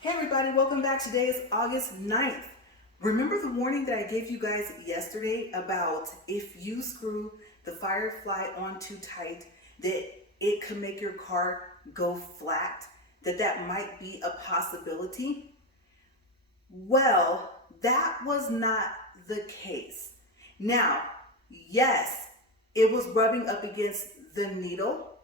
Hey everybody, welcome back. Today is August 9th. Remember the warning that I gave you guys yesterday about if you screw the firefly on too tight that it could make your car go flat, that might be a possibility? Well, that was not the case. Now, yes, it was rubbing up against the needle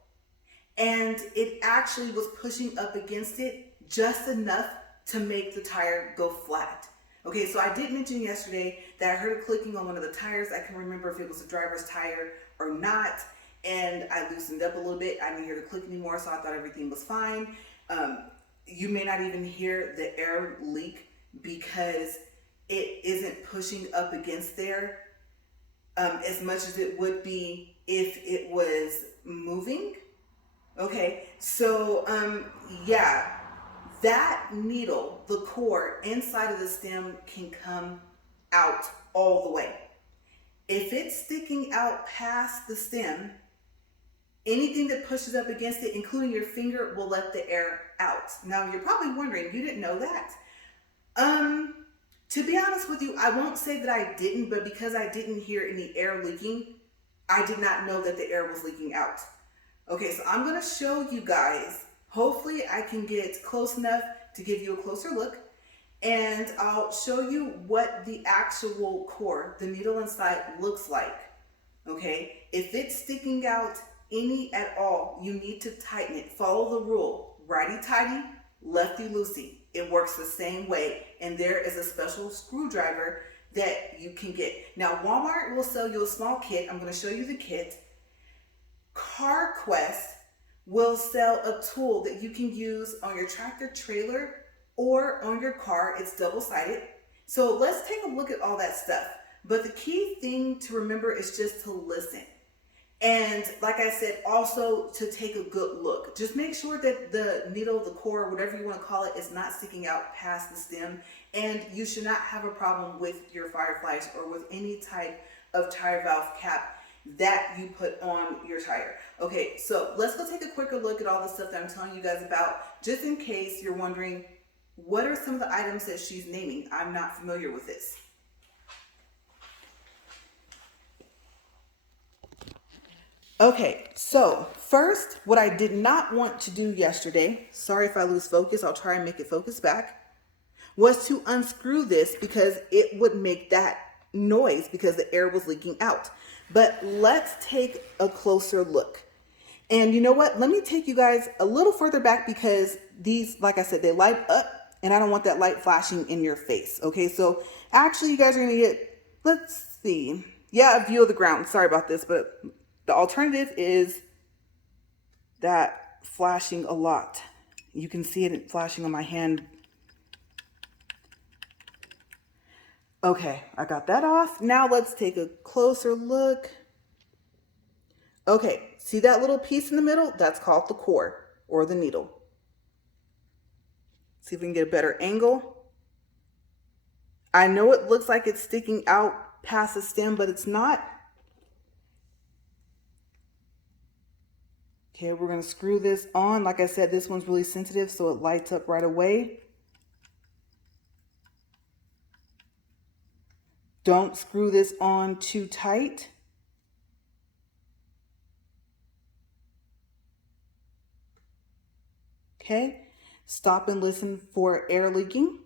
and it actually was pushing up against it just enough to make the tire go flat. Okay, so I did mention yesterday that I heard a clicking on one of the tires. I can remember if it was the driver's tire or not, and I loosened up a little bit. I didn't hear the click anymore, so I thought everything was fine. You may not even hear the air leak because it isn't pushing up against there as much as it would be if it was moving. Okay, so yeah, that needle, the core inside of the stem can come out all the way. If it's sticking out past the stem, anything that pushes up against it, including your finger, will let the air out. Now you're probably wondering, you didn't know that. To be honest with you, I won't say that I didn't, but because I didn't hear any air leaking, I did not know that the air was leaking out. Okay, so I'm going to show you guys. Hopefully I can get close enough to give you a closer look, and I'll show you what the actual core, the needle inside, looks like. Okay, if it's sticking out any at all, you need to tighten it. Follow the rule, righty tighty, lefty loosey. It works the same way, and there is a special screwdriver that you can get. Now Walmart will sell you a small kit. I'm going to show you the kit. CarQuest will sell a tool that you can use on your tractor trailer or on your car. It's double-sided. So let's take a look at all that stuff. But the key thing to remember is just to listen. And like I said, also to take a good look. Just make sure that the needle, the core, whatever you want to call it, is not sticking out past the stem. And you should not have a problem with your fireflies or with any type of tire valve cap that you put on your tire. Okay, so let's go take a quicker look at all the stuff that I'm telling you guys about, just in case you're wondering, what are some of the items that she's naming? I'm not familiar with this. Okay, so first, what I did not want to do yesterday, sorry if I lose focus, I'll try and make it focus back, was to unscrew this because it would make that noise because the air was leaking out. But let's take a closer look. And you know what? Let me take you guys a little further back because these, like I said, they light up and I don't want that light flashing in your face. Okay, so actually you guys are gonna get, let's see. Yeah, a view of the ground. Sorry about this, but the alternative is that flashing a lot. You can see it flashing on my hand. Okay, I got that off. Now let's take a closer look. Okay, see that little piece in the middle? That's called the core or the needle. See if we can get a better angle. I know it looks like it's sticking out past the stem, but it's not. Okay, we're gonna screw this on. Like I said, this one's really sensitive, so it lights up right away. Don't screw this on too tight. Okay, stop and listen for air leaking.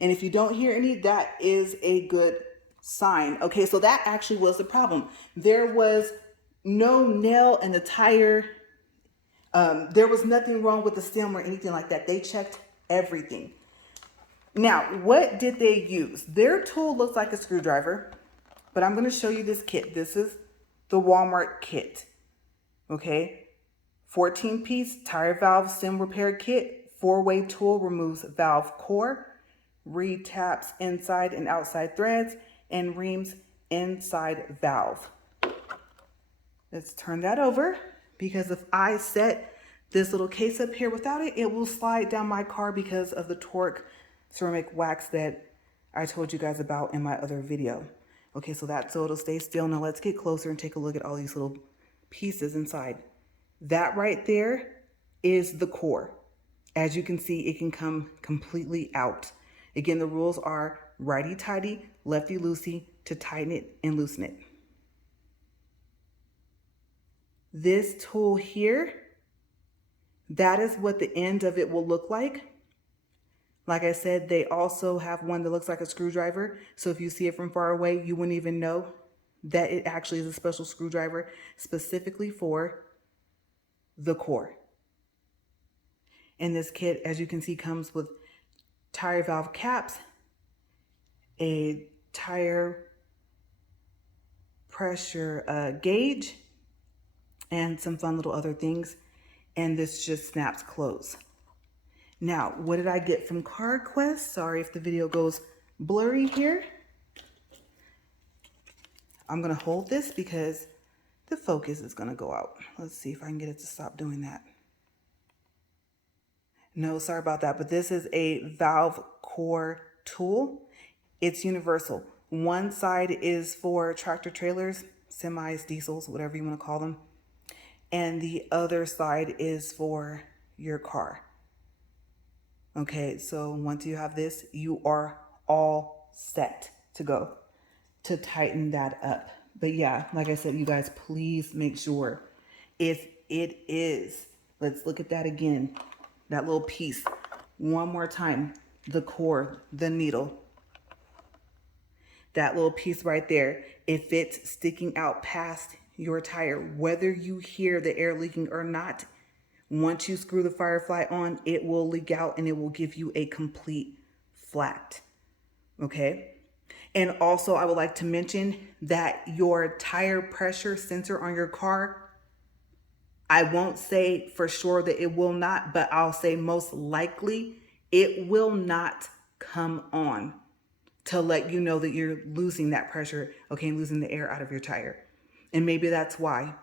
And if you don't hear any, that is a good sign. Okay, so that actually was the problem. There was no nail in the tire. There was nothing wrong with the stem or anything like that. They checked everything. Now, what did they use? Their tool looks like a screwdriver, but I'm going to show you this kit. This is the Walmart kit. Okay, 14-piece tire valve stem repair kit. 4-way tool removes valve core, retaps inside and outside threads, and reams inside valve. Let's turn that over because if I set this little case up here without it, it will slide down my car because of the torque ceramic wax that I told you guys about in my other video. Okay, so it'll stay still. Now let's get closer and take a look at all these little pieces inside. That right there is the core. As you can see, it can come completely out. Again, the rules are righty tighty, lefty loosey to tighten it and loosen it. This tool here, that is what the end of it will look like. Like I said, they also have one that looks like a screwdriver. So if you see it from far away, you wouldn't even know that it actually is a special screwdriver specifically for the core. And this kit, as you can see, comes with tire valve caps, a tire pressure gauge, and some fun little other things. And this just snaps closed. Now, what did I get from CarQuest? Sorry if the video goes blurry here. I'm gonna hold this because the focus is gonna go out. Let's see if I can get it to stop doing that. No, sorry about that, but this is a valve core tool. It's universal. One side is for tractor trailers, semis, diesels, whatever you want to call them. And the other side is for your car. Okay, so once you have this, you are all set to go to tighten that up. But yeah, like I said, you guys, please make sure if it is, let's look at that again, that little piece one more time, the core, the needle, that little piece right there, if it's sticking out past your tire, whether you hear the air leaking or not, once you screw the firefly on, it will leak out and it will give you a complete flat. Okay. And also I would like to mention that your tire pressure sensor on your car, I won't say for sure that it will not, but I'll say most likely it will not come on to let you know that you're losing that pressure, okay, losing the air out of your tire. And maybe that's why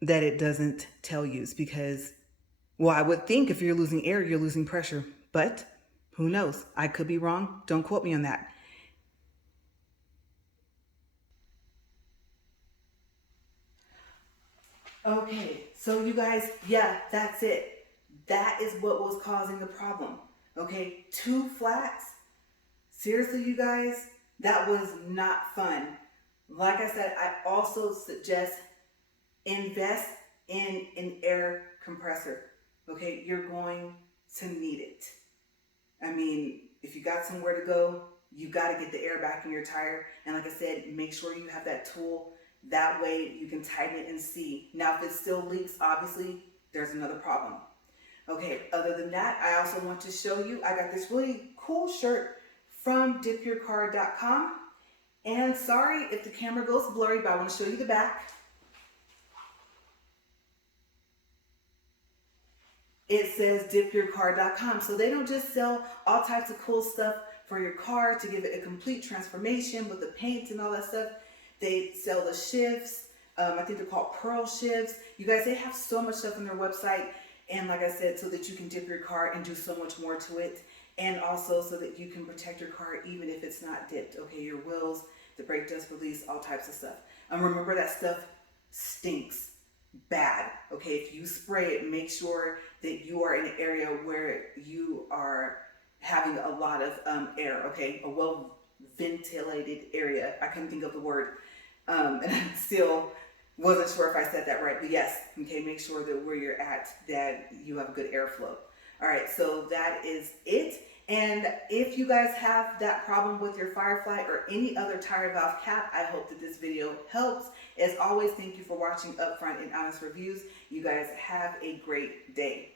that it doesn't tell you, is because, well, I would think if you're losing air, you're losing pressure, but who knows? I could be wrong. Don't quote me on that. Okay, so you guys, yeah, that's it. That is what was causing the problem. Okay, 2 flats. Seriously, you guys, that was not fun. Like I said, I also suggest invest in an air compressor. Okay, you're going to need it. I mean, if you got somewhere to go, you got to get the air back in your tire. And like I said, make sure you have that tool. That way you can tighten it and see. Now, if it still leaks, obviously, there's another problem. Okay, other than that, I also want to show you, I got this really cool shirt from dipyourcar.com. And sorry if the camera goes blurry, but I want to show you the back. It says dipyourcar.com. So they don't just sell all types of cool stuff for your car to give it a complete transformation with the paint and all that stuff. They sell the shifts. I think they're called pearl shifts. You guys, they have so much stuff on their website. And like I said, so that you can dip your car and do so much more to it. And also so that you can protect your car even if it's not dipped. Okay, your wheels, the brake dust release, all types of stuff. Remember, that stuff stinks bad. Okay, if you spray it, make sure that you are in an area where you are having a lot of air. Okay, a well ventilated area. I couldn't think of the word, and I still wasn't sure if I said that right, but yes. Okay, make sure that where you're at, that you have good airflow. All right, so that is it. And if you guys have that problem with your Firefly or any other tire valve cap, I hope that this video helps. As always, thank you for watching Upfront and Honest Reviews. You guys have a great day.